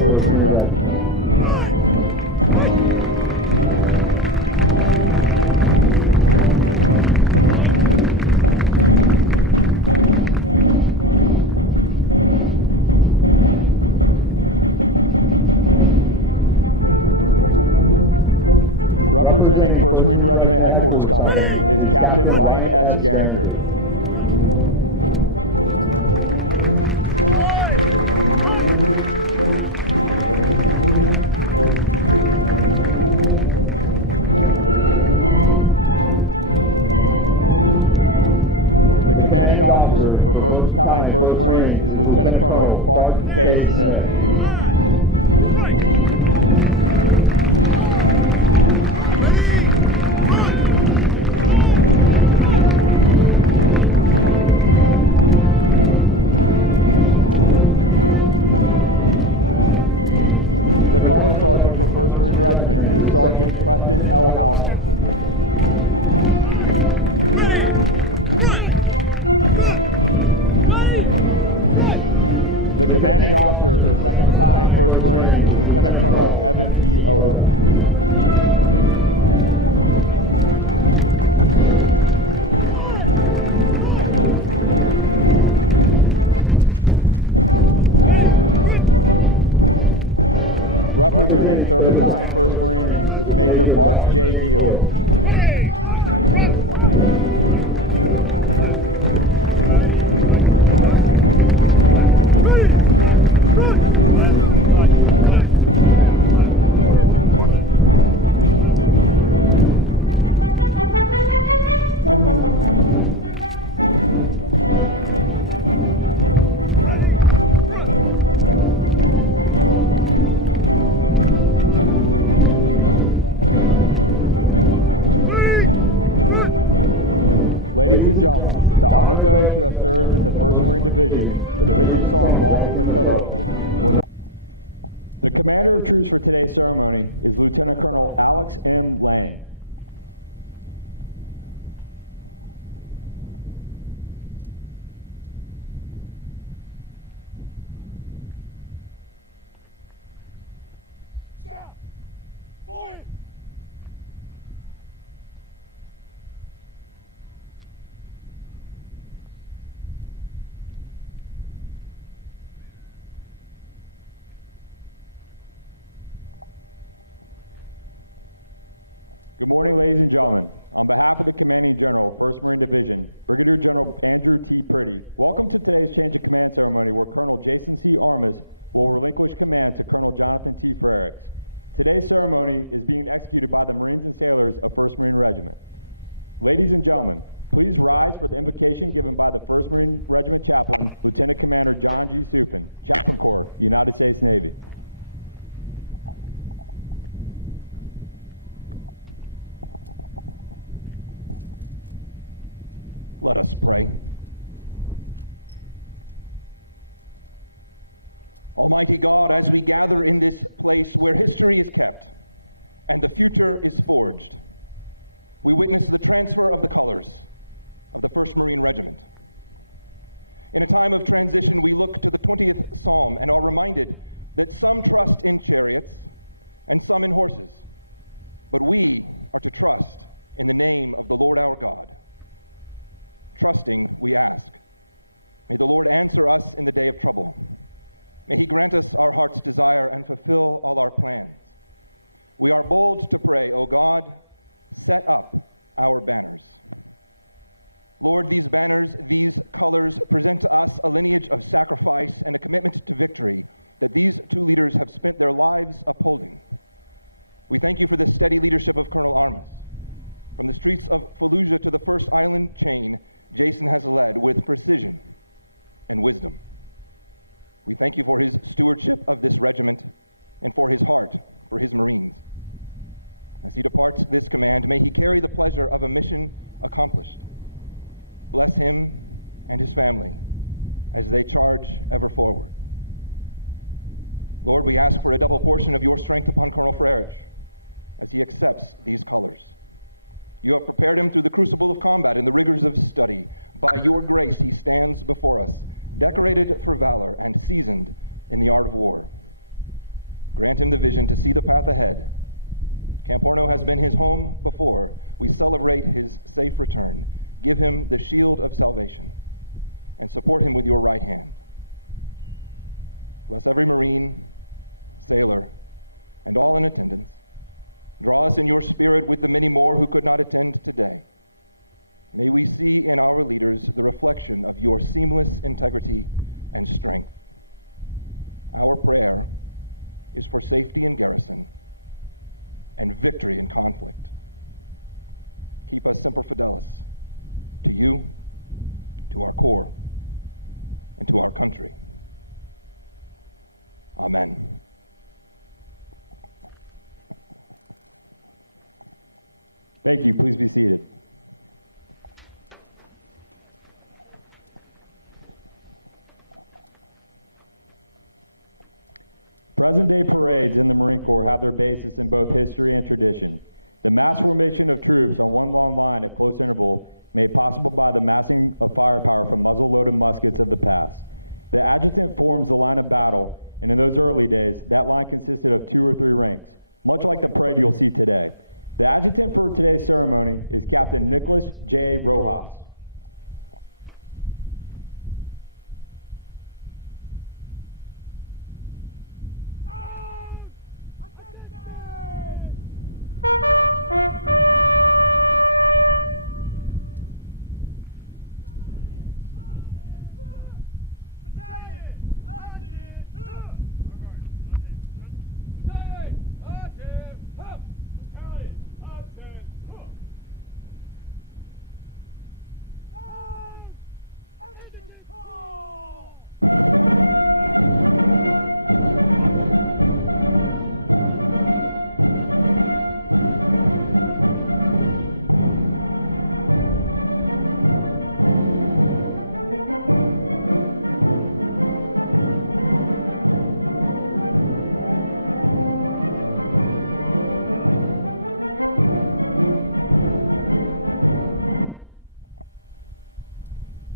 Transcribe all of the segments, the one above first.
1st Marine Regiment. Representing 1st Marine Regiment Headquarters Company is Captain Ryan S. Garinger. The commanding officer for 1st Battalion, 1st Marines is Lieutenant Colonel Clark K. Smith. The Color Sergeant for 1st Marine Regiment is Sergeant Preston L. Housen. The commanding officer for 2nd Battalion, 1st Marines is Lieutenant Colonel Evan T. Oda. Representing 3rd Battalion, 1st Marines is Major Mark J. Deal. Ladies and gentlemen, to honor those who have served in the 1st Marine Division, the division song, Waltzing Matilda, was... The commander of troops for today's ceremony is Lieutenant Colonel Alex M. Lang. Good morning, ladies and gentlemen. On behalf of the Commanding General, 1st Marine Division, Brigadier General Andrew T. Priddy, welcome to today's change of command ceremony where Colonel Jason C. Armas will relinquish command to Colonel Jonathan T. Freres. Today's ceremony is being executed by the Marines and sailors of 1st Marine Regiment. Ladies and gentlemen, please rise for the invocation given by the 1st Marine Regiment Chaplain, Lieutenant Commander John G. Sufin, Chaplain Corps, United States Navy. Let us pray. Almighty God, as we gather in this place where history is kept and the future is forged, we witness the transfer of the colors of the 1st Marine Regiment. In a time of transition, we look to the 20th Psalm and are reminded that some trust in chariots and some in horses, but we are to trust in the name of the Lord our God. Trusting, we ask. May the Lord answer us in the day of trouble. May he grant us our heart's desire and fulfill all our plans. We are bold to pray, O God, set up our banners. Lord, these banners, these colors present to us a lineage of sacrifice and a commitment to victory that these two leaders have spent their lives upholding. We thank you for the steady leadership of Colonel Armas. From the streets of Fallujah to the first island chain, Jason has led with precision and wisdom. We thank you for his stewardship of this regiment and for his heart for his Marines. As he departs this command, may he carry the pleasure of a mission accomplished. Bless him and his family as they charge ever forward. Lord, we ask for a double portion of your strength upon Colonel Freres as he accepts these colors. You have prepared him through the crucible of combat and the rigors of study. By your grace, he stands before us, decorated for valor and seasoned in the art of war. Grant him the vision to see the path ahead. Camp Horno has been his home before. We celebrate his safe return. Give him the shield of salvation and support him with your right hand. Bless every Marine, sailor, and all in attendance. Draw us in your spirit with the many more who could not attend today. May we see in our leaders the reflection of your seamless integrity and strength. Our prayer is for safety in garrison and victory in conflict. Keep us semper fidelis to you, to our corps, and to our country. Amen. Thank you. Please be seated. Present-day parades in the Marine Corps have their basis in both history and tradition. The mass formation of troops on one long line at close interval made possible by the massing of firepower from muzzle-loaded muskets of the past. The adjutant forms the line of battle, and in those early days, that line consisted of 2 or 3 ranks, much like the parade you'll see today. The adjutant for today's ceremony is Captain Nicholas J. Rojas.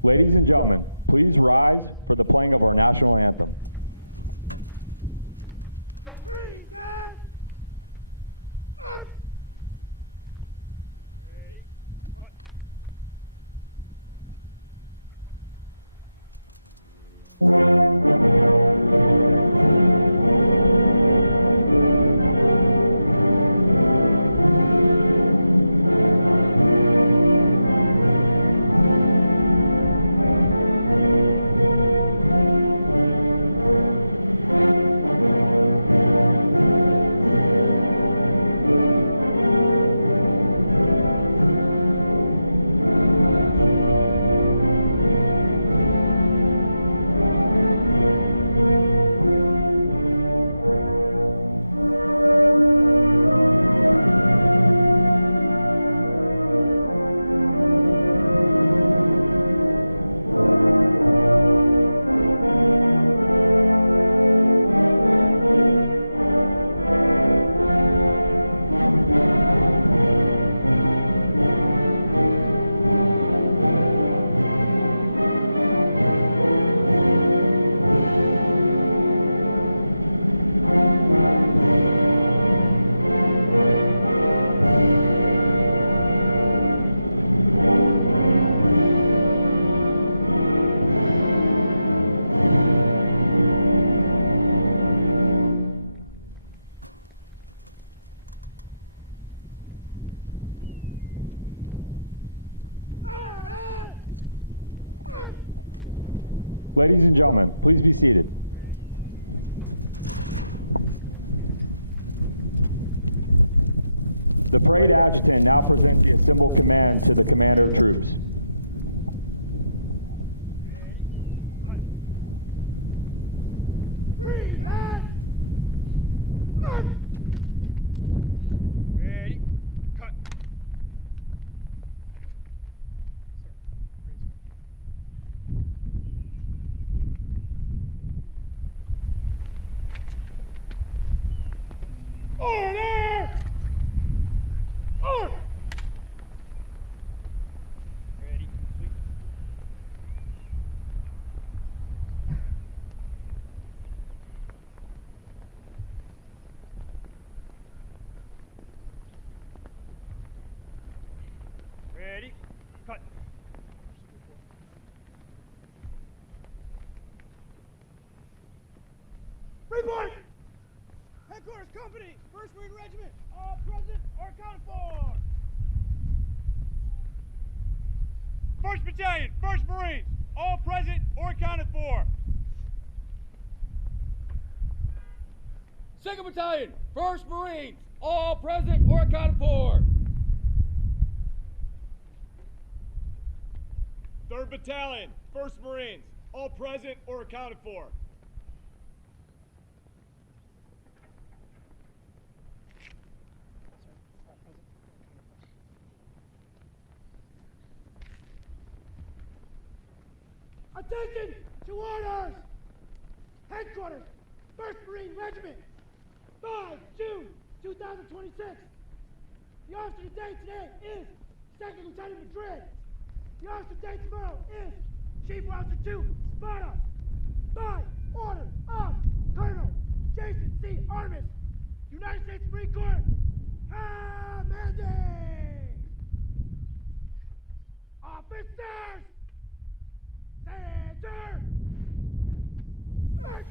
Ladies and gentlemen, please rise for the playing of our national anthem. Ladies and gentlemen, please be seated. The parade adjutant now presents the assembled command to the commander of troops. Company, 1st Marine Regiment, all present or accounted for. 1st Battalion, 1st Marines, all present or accounted for. 2nd Battalion, 1st Marines, all present or accounted for. 3rd Battalion, 1st Marines, all present or accounted for. Attention to orders! Headquarters, 1st Marine Regiment, 5/2/2026. The officer today is 2nd Lieutenant Madrid. The officer today tomorrow is Chief Officer 2, Sparta. By order of Colonel Jason C. Armas, United States Marine Corps, commanding. Officers! Center! March!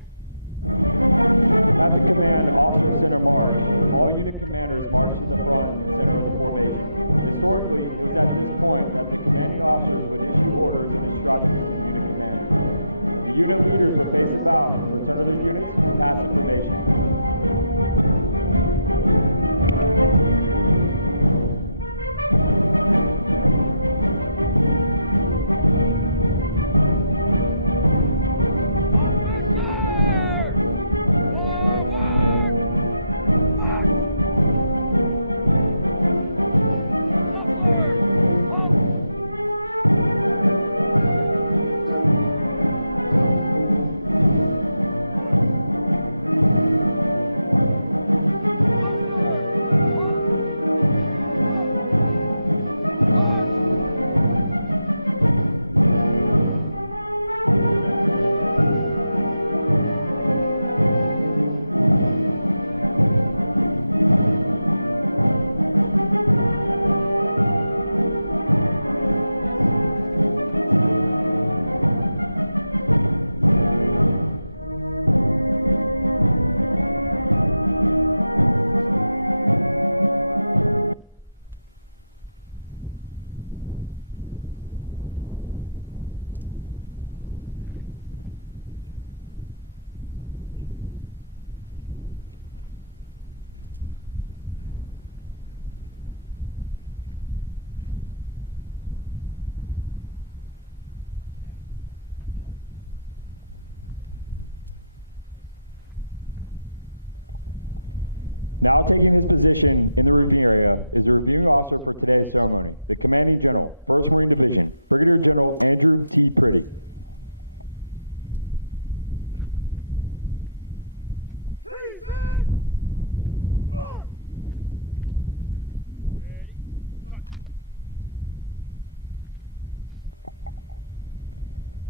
At the command Officer Center March, all unit commanders march to the front and center of the formation. Historically, it was at this point that the commanding officers would issue orders and instructions to the unit commanders. The unit leaders would face about, return to their units, and pass information. Now taking his position in the review area is the reviewing officer for today's ceremony, the Commanding General, 1st Marine Division, Brigadier General Andrew T. Priddy.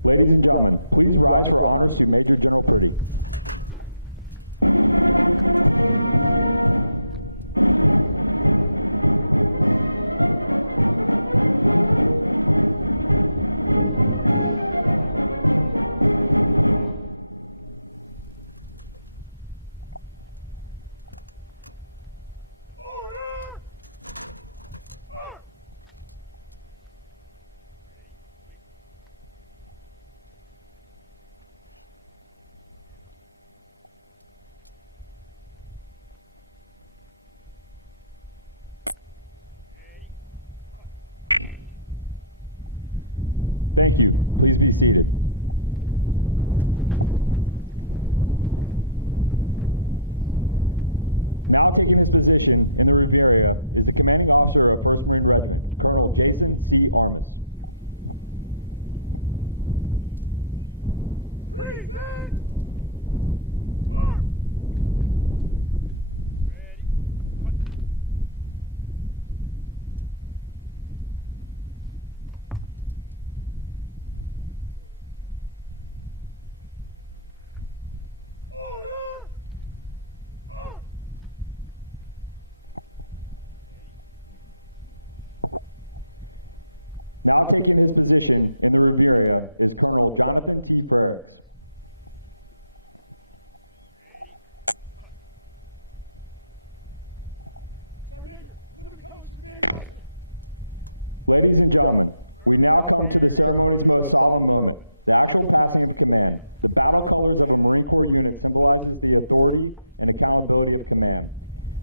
Ladies and gentlemen, please rise for honors to Major General Priddy. Thank you. Please be seated. Now taking his position in the review area is the commanding officer of 1st Marine Regiment, Colonel Jason C. Armas. Now taking his position in the review area is Colonel Jonathan T. Freres. Ladies and gentlemen, we now come to the ceremony's most solemn moment, the actual passing of command. The battle colors of a Marine Corps unit symbolizes the authority and accountability of command.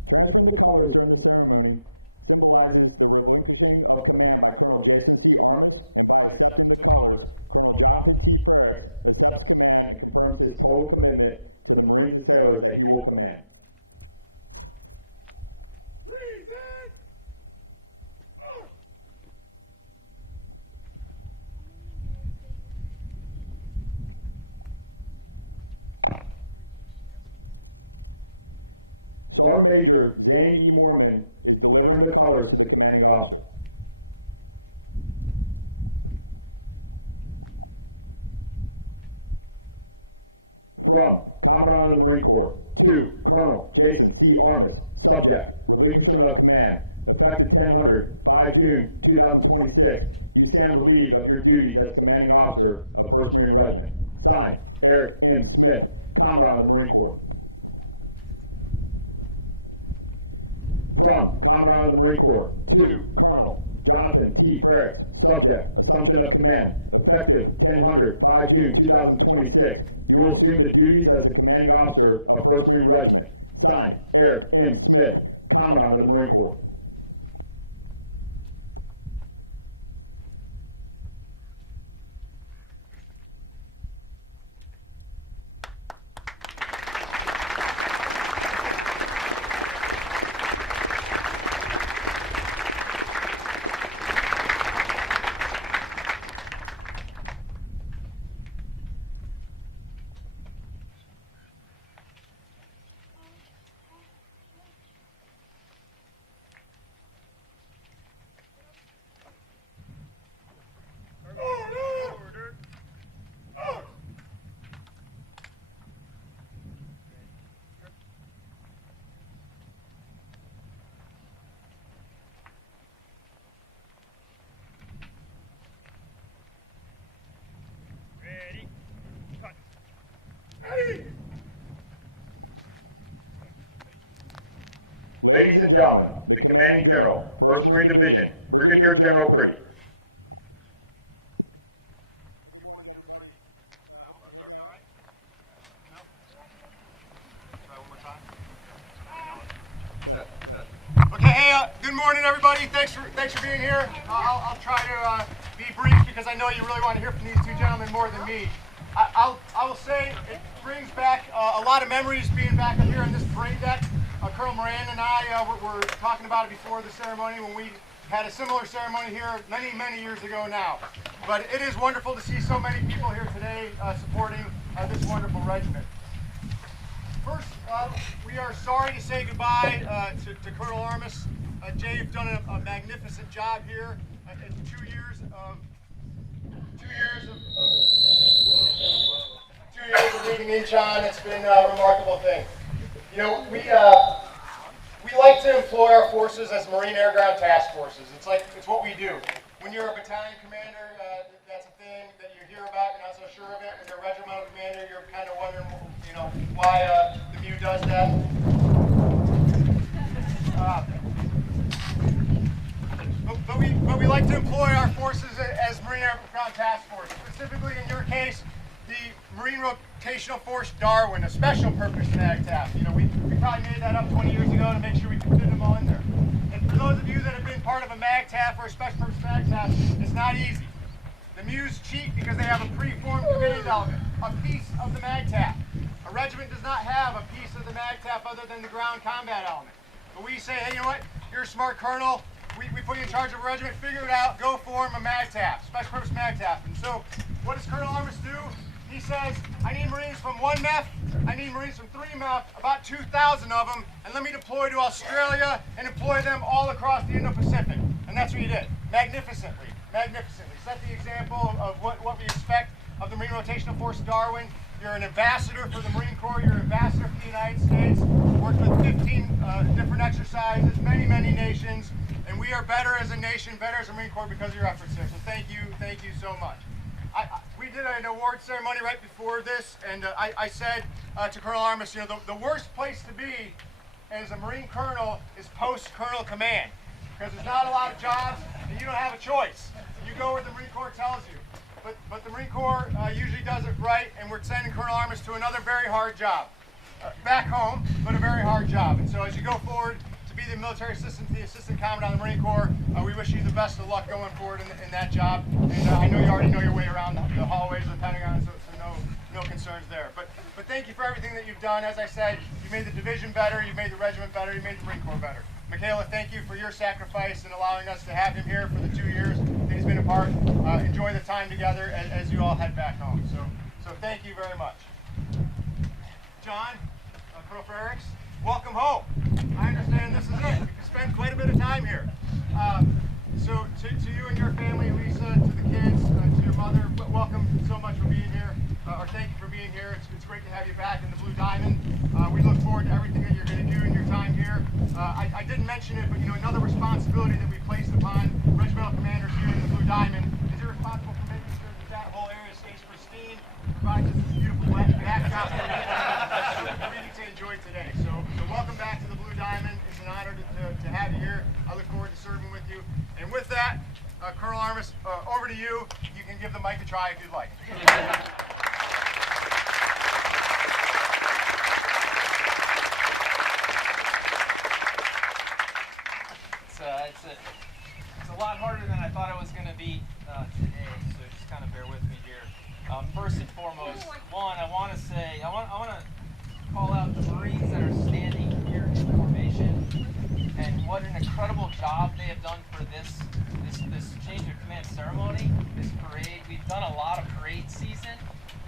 Transferring the colors during the ceremony symbolizes the relinquishing of command by Colonel Jason C. Armas, and by accepting the colors, Colonel Jonathan T. Freres accepts command and confirms his total commitment to the Marines and sailors that he will command. Sergeant Major Zane E. Moorman is delivering the colors to the commanding officer. From Commandant of the Marine Corps to Colonel Jason C. Armas, subject, relinquishment of command, effective 5 June 2026, you stand relieved of your duties as commanding officer of 1st Marine Regiment. Signed, Eric M. Smith, Commandant of the Marine Corps. From Commandant of the Marine Corps to Colonel Jonathan T. Freres, subject, assumption of command, effective 5 June 2026. You will assume the duties as the commanding officer of 1st Marine Regiment. Signed, Eric M. Smith, Commandant of the Marine Corps. Ladies and gentlemen, the Commanding General, 1st Marine Division, Brigadier General Priddy. Hey, good morning, everybody. Hope you can hear me all right. Try one more time. Good. Okay, hey, good morning, everybody. Thanks for being here. I'll try to be brief because I know you really want to hear from these two gentlemen more than me. I will say it brings back a lot of memories being back up here on this parade deck. Colonel Moran and I were talking about it before the ceremony when we had a similar ceremony here many years ago now. But it is wonderful to see so many people here today supporting this wonderful regiment. First, we are sorry to say goodbye to Colonel Armas. Jay, you've done a magnificent job here. It's 2 years of leading Inchon. It's been a remarkable thing. You know, we like to employ our forces as Marine Air Ground Task Forces. It's what we do. When you're a battalion commander, that's a thing that you hear about. You're not so sure of it. When you're a regimental commander, you're kind of wondering, you know, why the MU does that. But we like to employ our forces as Marine Air Ground Task Force. Specifically, in your case, the Marine Rotational Force Darwin, a special purpose MAGTF. You know, we probably made that up 20 years ago to make sure we could fit them all in there. And for those of you that have been part of a MAGTF or a special purpose MAGTF, it's not easy. The MUs cheat because they have a pre-formed command element, a piece of the MAGTF. A regiment does not have a piece of the MAGTF other than the ground combat element. But we say, hey, you know what? You're a smart colonel. We put you in charge of a regiment. Figure it out. Go form a MAGTF, special purpose MAGTF. And so, what does Colonel Armas do? He says, I need Marines from 1 MEF, I need Marines from 3 MEF, about 2,000 of them, and let me deploy to Australia and employ them all across the Indo-Pacific. And that's what he did. Magnificently. Set the example of what we expect of the Marine Rotational Force Darwin. You're an ambassador for the Marine Corps, you're an ambassador for the United States, worked with 15 different exercises, many nations, and we are better as a nation, better as a Marine Corps because of your efforts here. So thank you so much. We did an award ceremony right before this, and I said to Colonel Armas, you know, the worst place to be as a Marine Colonel is post-Colonel command, because there's not a lot of jobs. and you don't have a choice. You go where the Marine Corps tells you. But the Marine Corps usually does it right, and we're sending Colonel Armas to another very hard job. Back home, but a very hard job. And so as you go forward to be the military assistant to the assistant commandant of the Marine Corps, we wish you the best of luck going forward in that job. And I know you already know your way around the hallways of the Pentagon, so no concerns there. But thank you for everything that you've done. As I said, you made the division better, you made the regiment better, you made the Marine Corps better. Michaela, thank you for your sacrifice in allowing us to have him here for the 2 years that he's been a part. Enjoy the time together as you all head back home. So thank you very much. John, Colonel Freres, welcome home. I understand this is it. You spent quite a bit of time here. So to you and your family, Lisa, to the kids, to your mother, welcome so much for being here. Or thank you for being here. It's great to have you back in the Blue Diamond. We look forward to everything that you're going to do in your time here. I didn't mention it, but another responsibility that we placed upon regimental commanders here in the Blue Diamond is irresponsible for making sure that whole area stays pristine, provide this beautiful backdrop for you to enjoy today. So welcome back to the Blue Diamond. It's an honor to have you here. I look forward to serving with you. And with that, Colonel Armas, over to you. You can give the mic a try if you'd like. It's a lot harder than I thought it was going to be today, so just kind of bear with me here. First and foremost, I want to call out the Marines that are standing here in formation, and what an incredible job they have done for this change of command ceremony, this parade. We've done a lot of parade season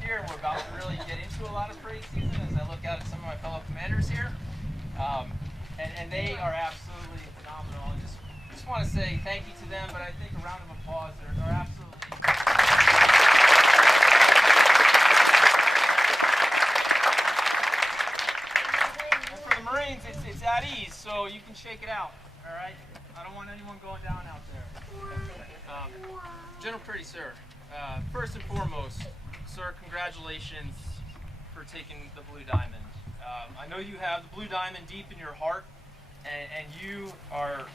here, and we're about to really get into a lot of parade season as I look out at some of my fellow commanders here. And they are absolutely phenomenal. And just want to say thank you to them, but I think a round of applause are absolutely. And for the Marines, it's at ease, so you can shake it out. All right. I don't want anyone going down out there. General Priddy, sir. First and foremost, sir, congratulations for taking the Blue Diamond. I know you have the Blue Diamond deep in your heart, and you are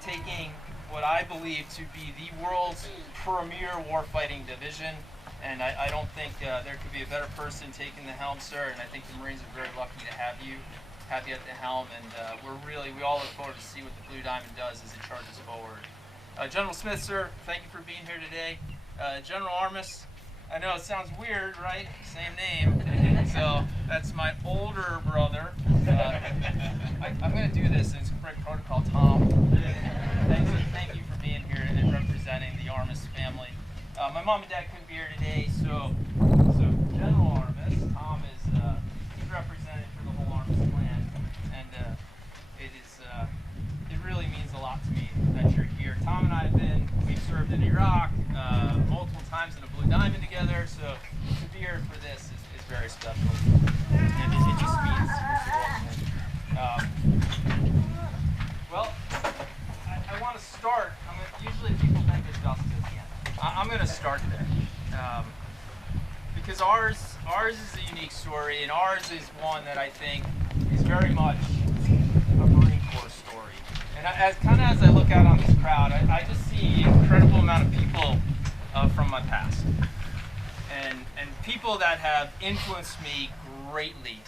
taking what I believe to be the world's premier warfighting division, and I don't think there could be a better person taking the helm, sir, and I think the Marines are very lucky to have you at the helm, and we all look forward to see what the Blue Diamond does as it charges forward. General Smith, sir, thank you for being here today. General Armas, I know it sounds weird, right? Same name. So that's my older brother. I'm going to do this, and it's correct protocol. Tom, thank you for being here and representing the Armas family. My mom and dad couldn't be here today, so General Armas, Tom is he's represented for the whole Armas clan, and it really means a lot to me that you're here. Tom and I we've served in Iraq multiple times in a Blue Diamond together, so to be here for this is very special, and it just means well, I want to start. Usually people think there's justice at the end. I'm going to start there because ours is a unique story, and ours is one that I think is very much a Marine Corps story. And as I look out on this crowd, I just see an incredible amount of people from my past, and people that have influenced me greatly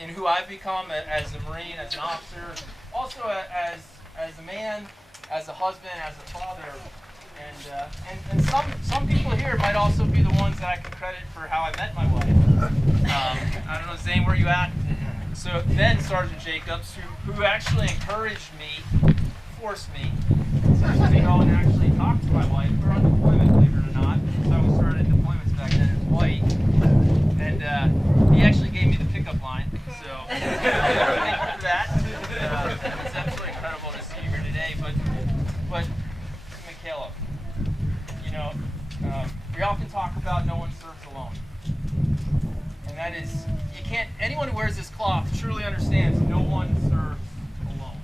in who I've become as a Marine, as an officer, also as a man, as a husband, as a father, and some people here might also be the ones that I can credit for how I met my wife. I don't know, Zane, where you at? So then Sergeant Jacobs, who actually encouraged me, forced me to go and actually talk to my wife. We're on deployment, believe it or not. So we started deployments back then in Hawaii, and he actually gave me the pickup line. So thank you for that. It's absolutely incredible to see you here today. But Michaela, we often talk about no one serves alone, and that is, anyone who wears this cloth truly understands no one serves alone.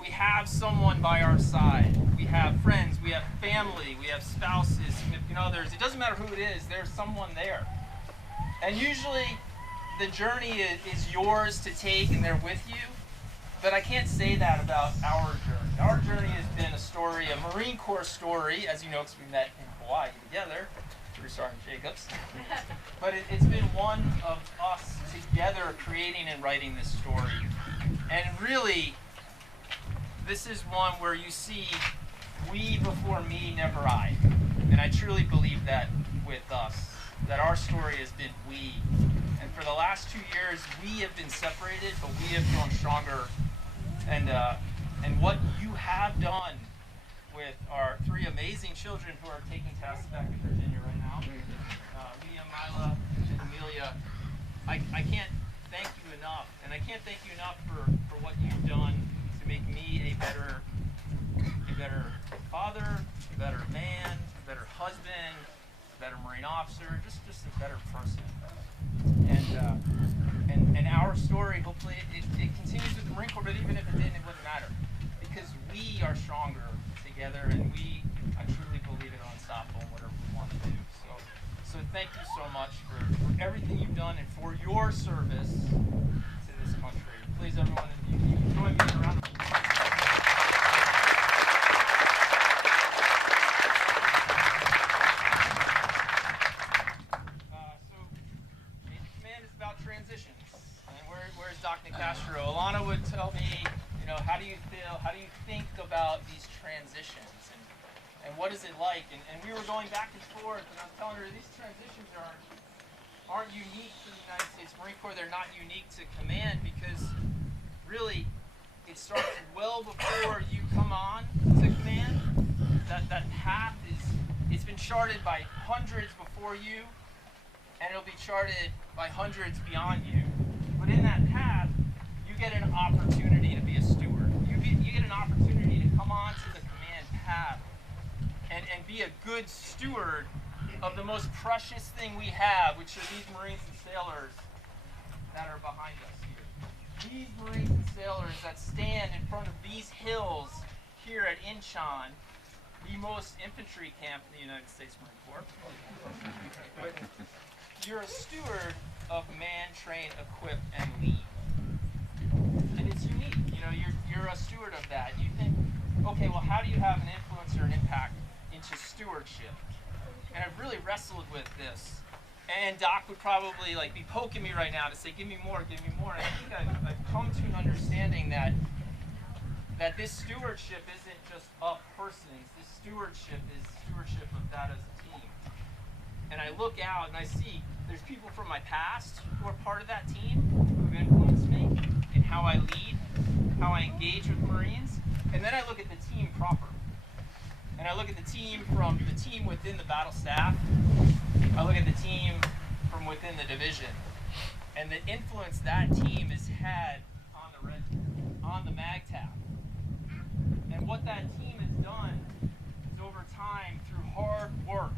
We have someone by our side. We have friends, we have family, we have spouses, significant others. It doesn't matter who it is, there's someone there. And usually the journey is yours to take and they're with you. But I can't say that about our journey. Our journey has been a story, a Marine Corps story, as you know, because we met in Hawaii together through Sergeant Jacobs. But it's been one of us together creating and writing this story. And really, this is one where you see we before me, never I. And I truly believe that with us, that our story has been we. And for the last 2 years, we have been separated, but we have grown stronger. And what you have done with our 3 amazing children who are taking tests back in Virginia right now, Mia, Mila, and Amelia, I can't thank you enough. And I can't thank you enough for what you've done to make me a better father, a better man, a better husband, a better Marine officer, just a better person. And our story, hopefully, it continues with the Marine Corps, but even if it didn't, it wouldn't matter. Because we are stronger together, and I truly believe in unstoppable in whatever we want to do. So thank you so much for everything you've done and for your service to this country. Please, everyone, if you join me in a round of applause. Alana would tell me, how do you feel, how do you think about these transitions, and what is it like? And we were going back and forth, and I'm telling her these transitions aren't unique to the United States Marine Corps. They're not unique to command, because really it starts well before you come on to command. That path it's been charted by hundreds before you, and it'll be charted by hundreds beyond you. But in that path, you get an opportunity to be a steward. You get an opportunity to come on to the command path and be a good steward of the most precious thing we have, which are these Marines and sailors that are behind us here. These Marines and sailors that stand in front of these hills here at Incheon, the most infantry camp in the United States Marine Corps. But you're a steward of man, train, equip, and lead. And it's unique. You're a steward of that. You think, okay, well, how do you have an influence or an impact into stewardship? And I've really wrestled with this. And Doc would probably be poking me right now to say, give me more, give me more. And I think I've come to an understanding that this stewardship isn't just of persons. This stewardship is stewardship of that as a team. And I look out and I see there's people from my past who are part of that team who've influenced me in how I lead, how I engage with Marines. And then I look at the team proper. And I look at the team from the team within the battle staff. I look at the team from within the division. And the influence that team has had on the regiment, on the MAGTAP. And what that team has done is over time, through hard work,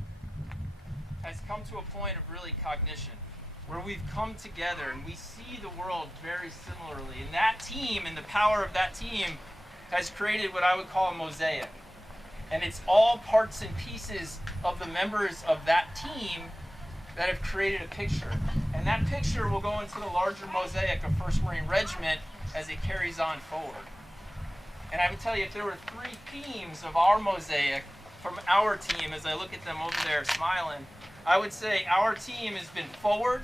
has come to a point of really cognition, where we've come together and we see the world very similarly. And that team and the power of that team has created what I would call a mosaic. And it's all parts and pieces of the members of that team that have created a picture. And that picture will go into the larger mosaic of 1st Marine Regiment as it carries on forward. And I would tell you, if there were 3 themes of our mosaic from our team, as I look at them over there smiling, I would say our team has been forward,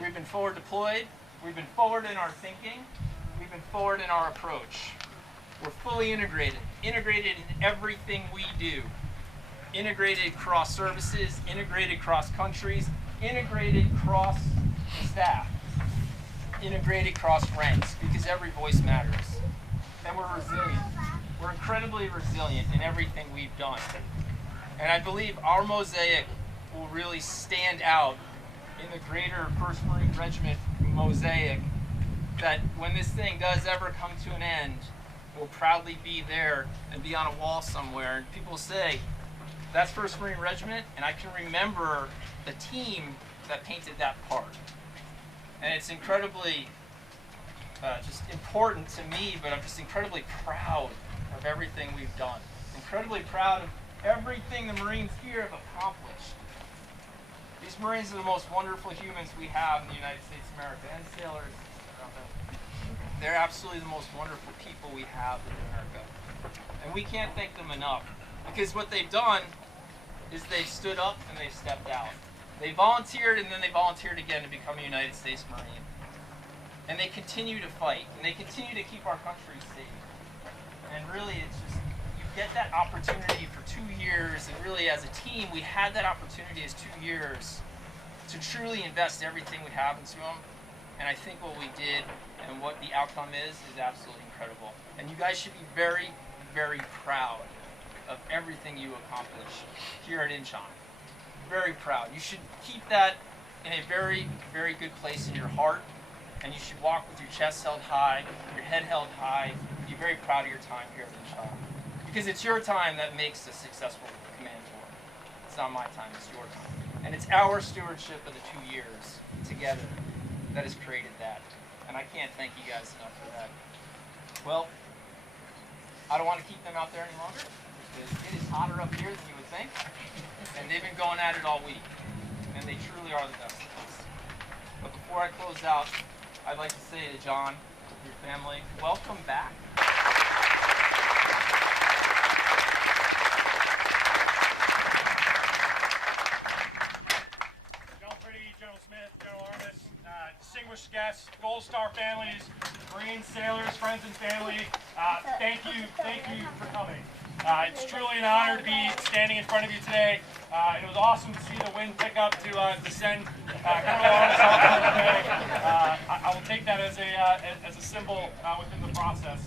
we've been forward deployed, we've been forward in our thinking, we've been forward in our approach. We're fully integrated in everything we do. Integrated cross services, integrated cross countries, integrated cross staff, integrated cross ranks, because every voice matters. And we're resilient. We're incredibly resilient in everything we've done. And I believe our mosaic will really stand out in the greater 1st Marine Regiment mosaic, that when this thing does ever come to an end, will proudly be there and be on a wall somewhere. And people say, that's 1st Marine Regiment, and I can remember the team that painted that part. And it's incredibly just important to me, but I'm just incredibly proud of everything we've done. Incredibly proud of everything the Marines here have accomplished. These Marines are the most wonderful humans we have in the United States of America, and sailors. They're absolutely the most wonderful people we have in America. And we can't thank them enough, because what they've done is they've stood up and they've stepped out. They volunteered and then they volunteered again to become a United States Marine. And they continue to fight, and they continue to keep our country safe. And really, it's just, you get that opportunity for 2 years, and really as a team, we had that opportunity as 2 years to truly invest everything we have into them. And I think what we did and what the outcome is absolutely incredible. And you guys should be very, very proud of everything you accomplished here at Inchon. Very proud. You should keep that in a very, very good place in your heart, and you should walk with your chest held high, your head held high. Be very proud of your time here at Inchon, because it's your time that makes a successful command tour. It's not my time, it's your time. And it's our stewardship of the 2 years together that has created that. And I can't thank you guys enough for that. Well, I don't want to keep them out there any longer, because it is hotter up here than you would think. And they've been going at it all week. And they truly are the best of us. But before I close out, I'd like to say to John, your family, welcome back. Distinguished guests, Gold Star families, Marine sailors, friends and family, thank you for coming. It's truly an honor to be standing in front of you today. It was awesome to see the wind pick up to send Colonel Armas off today. I will take that as a symbol within the process.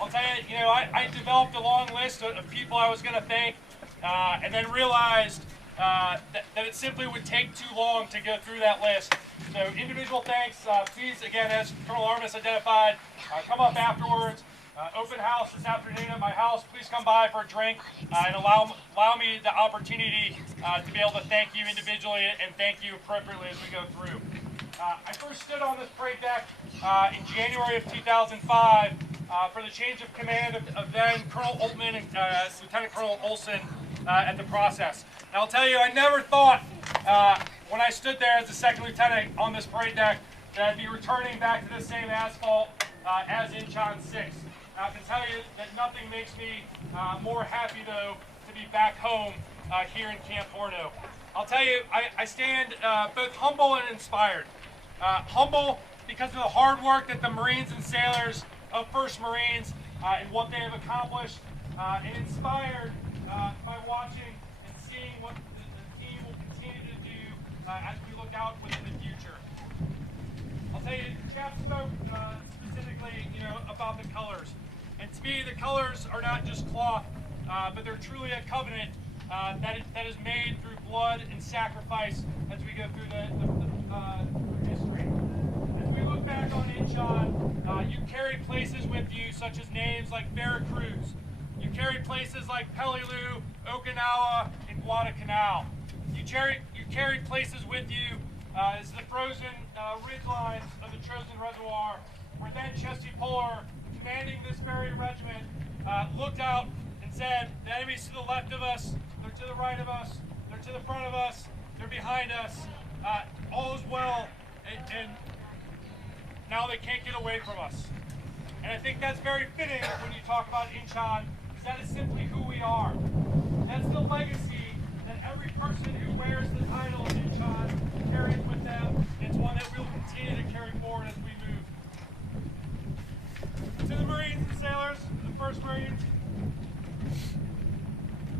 I'll tell you, I developed a long list of people I was going to thank, and then realized that it simply would take too long to go through that list. So individual thanks, please, again, as Colonel Armas identified, come up afterwards. Open house this afternoon at my house. Please come by for a drink and allow me the opportunity to be able to thank you individually and thank you appropriately as we go through. I first stood on this parade deck in January of 2005 for the change of command of then Colonel Altman and Lieutenant Colonel Olson at the process. And I'll tell you, I never thought when I stood there as a second lieutenant on this parade deck that I'd be returning back to the same asphalt as Inchon 6. I can tell you that nothing makes me more happy, though, to be back home here in Camp Horno. I'll tell you, I stand both humble and inspired. Humble because of the hard work that the Marines and sailors of 1st Marines and what they have accomplished, and inspired by watching and seeing what the team will continue to do as we look out into the future. I'll tell you, Jeff spoke specifically, about the colors. And to me, the colors are not just cloth, but they're truly a covenant that is made through blood and sacrifice as we go through through history. As we look back on Inchon, you carry places with you such as names like Veracruz. You carry places like Peleliu, Okinawa, and Guadalcanal. You carry places with you as the frozen ridge lines of the Trojan Reservoir, where then Chesty Puller, commanding this very regiment, looked out and said, the enemy's to the left of us, they're to the right of us, they're to the front of us, they're behind us, all is well, and now they can't get away from us. And I think that's very fitting when you talk about Inchon, because that is simply who we are. That's the legacy that every person who wears the title of Inchon carries with them. It's one that we'll continue to carry forward as we move. To the Marines and sailors, to the 1st Marines,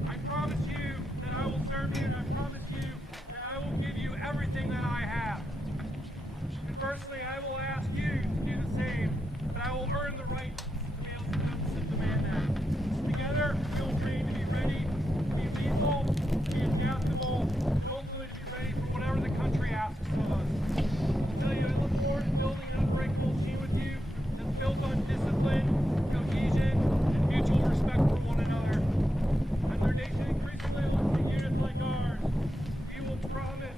I promise you that I will serve you, and I promise you that I will give you everything that I have. And firstly, I will ask you to do the same, but I will earn the right to be able to demand that. Together, we will train to be ready, to be people, to be adaptable, and ultimately be ready for whatever the country asks of us. I'll tell you, I look forward to building an unbreakable team with you that's built on discipline, cohesion, and mutual respect for one another. As our nation increasingly looks to years like ours, we will promise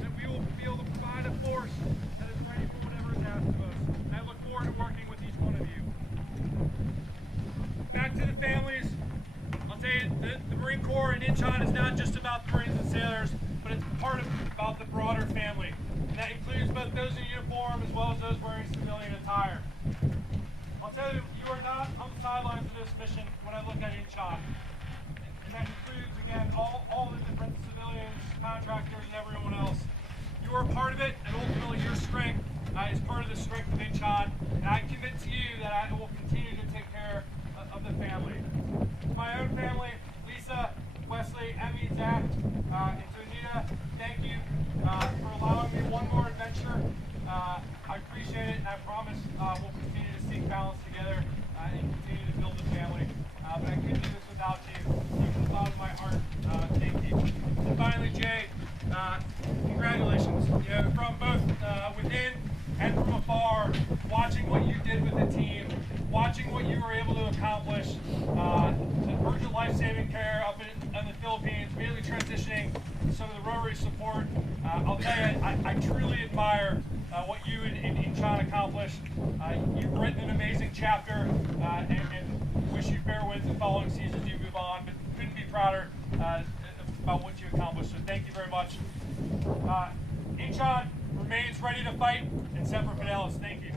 that we will be able to provide a force that is ready for whatever is asked of us. I look forward to working with each one of you. Back to the families. I'll tell you, the Marine Corps and Inchon is not just about the Marines and sailors, but it's about the broader family. that includes both those in uniform as well as those wearing civilian attire. I'll tell you, you are not on the sidelines of this mission when I look at each shot. And that includes, again, all the different civilians, contractors, and everyone else. You are part of it, and ultimately your strength is part of the strength of Inchon. And I commit to you that I will continue to take care of the family. My own family, Lisa, Wesley, Emmy, Zach, and Tonita, thank you for allowing me one more adventure. I appreciate it. I promise we'll continue to seek balance together and continue to build the family. But I couldn't do this without you. From the bottom of my heart, thank you. And finally, Jay, congratulations. You know, from both within and from afar, watching what you did with the team, watching what you were able to accomplish, the urgent life-saving care up in the Philippines, immediately transitioning to some of the rotary support. I'll tell you, I truly admire what you and Sean accomplished. You've written an amazing chapter, and wish you fair winds the following seasons you move on, but couldn't be prouder about what you accomplished, so thank you very much. Inchon remains ready to fight and Semper Fidelis. Thank you.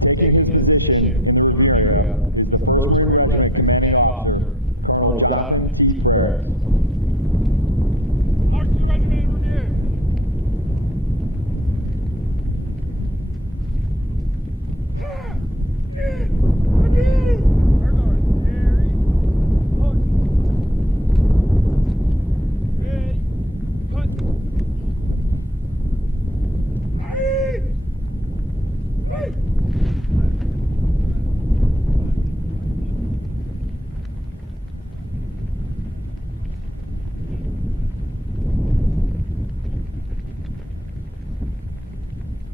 Taking his position in the review area is the 1st Marine Regiment Commanding Officer, Colonel Jonathan T. Freres.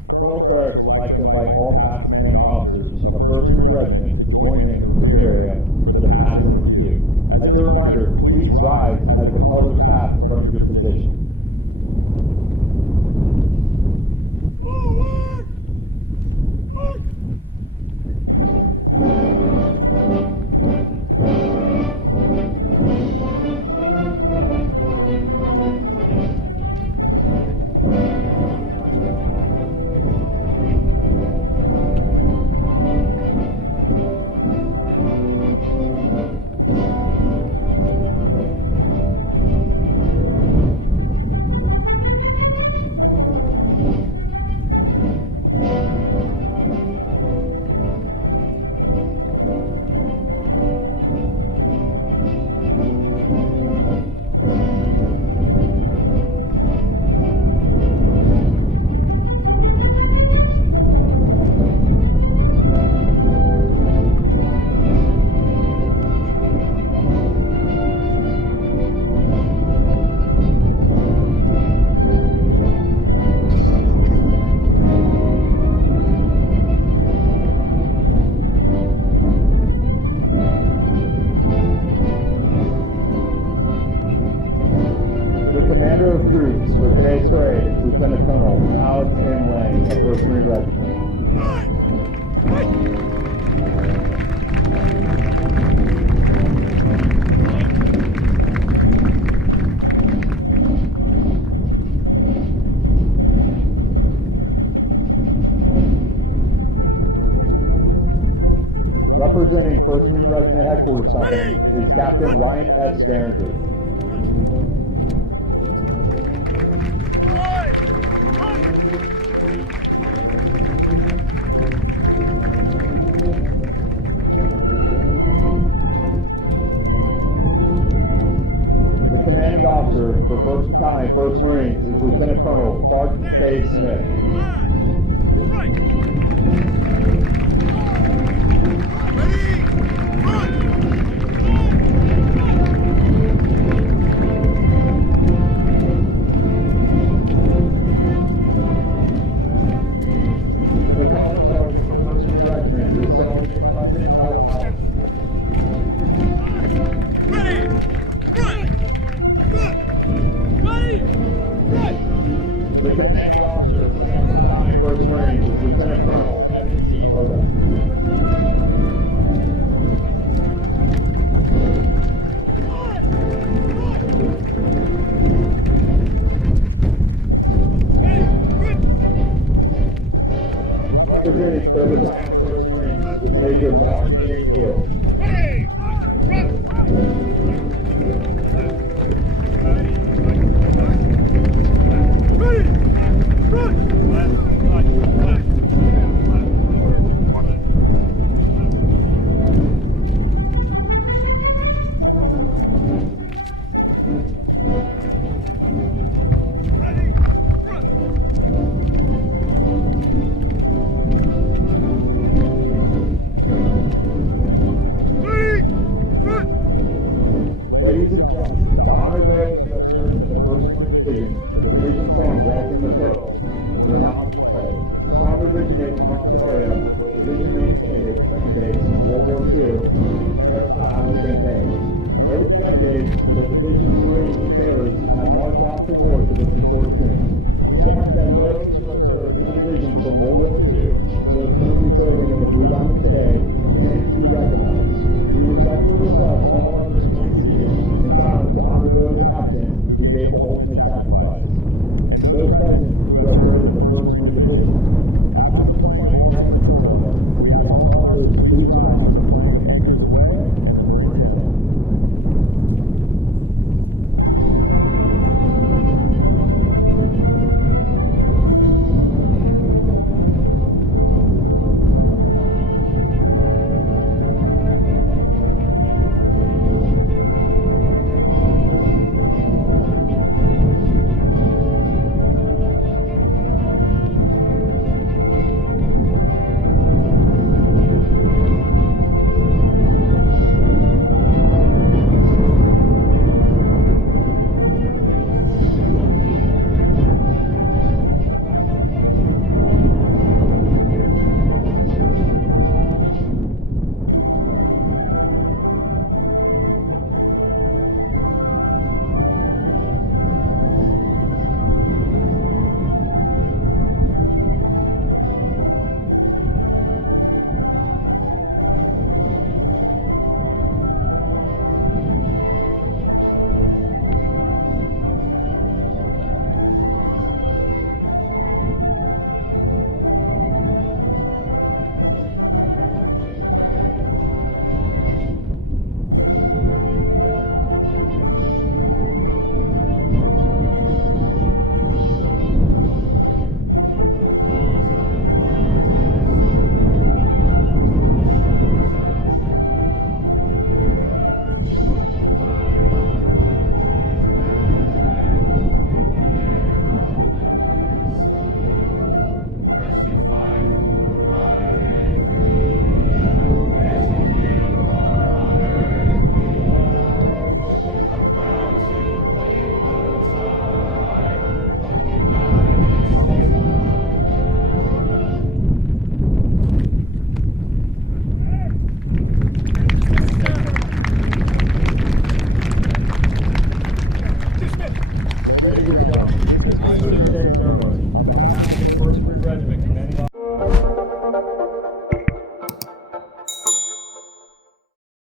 Colonel Freres would like to invite all past commanding officers of 1st Marine Regiment to join him in the review area for the pass and review. As a reminder, please rise as the colors pass in front of your position. Representing 1st Marine Regiment Headquarters Company is Captain Ryan S. Garinger. The commanding officer for 1st Battalion, 1st Marines is Lieutenant Colonel Clark K. Smith. Sergeant for 1st Marine Regiment is Sergeant Preston L. Housen. The commanding officer for 2nd Battalion, 1st Marines is Lieutenant Colonel Evan T. Oda. representing 3rd Battalion, 1st Marines, is Major Mark J. Deal. Ladies and gentlemen, to honor those who have served in the 1st Marine Division, the division song Waltzing Matilda will now be played. The song originates from Australia, where the division maintained a training base in World War II to prepare for the island campaign. Over the decades, the division's Marine sailors have marched off to war to this historic tune. We ask that those who have served in the division from World War II to those currently serving in the Blue Diamond today stand to be recognized. We respectfully request all others remain seated in silence to honor those absent who gave the ultimate sacrifice, and those present who have served in the 1st Marine Division. After the playing of Waltzing Matilda, we ask all others to please rise for the playing of Anchors Aweigh and the Marines Hymn. Ladies and gentlemen, this concludes today's ceremony. On behalf of the 1st Marine Regiment,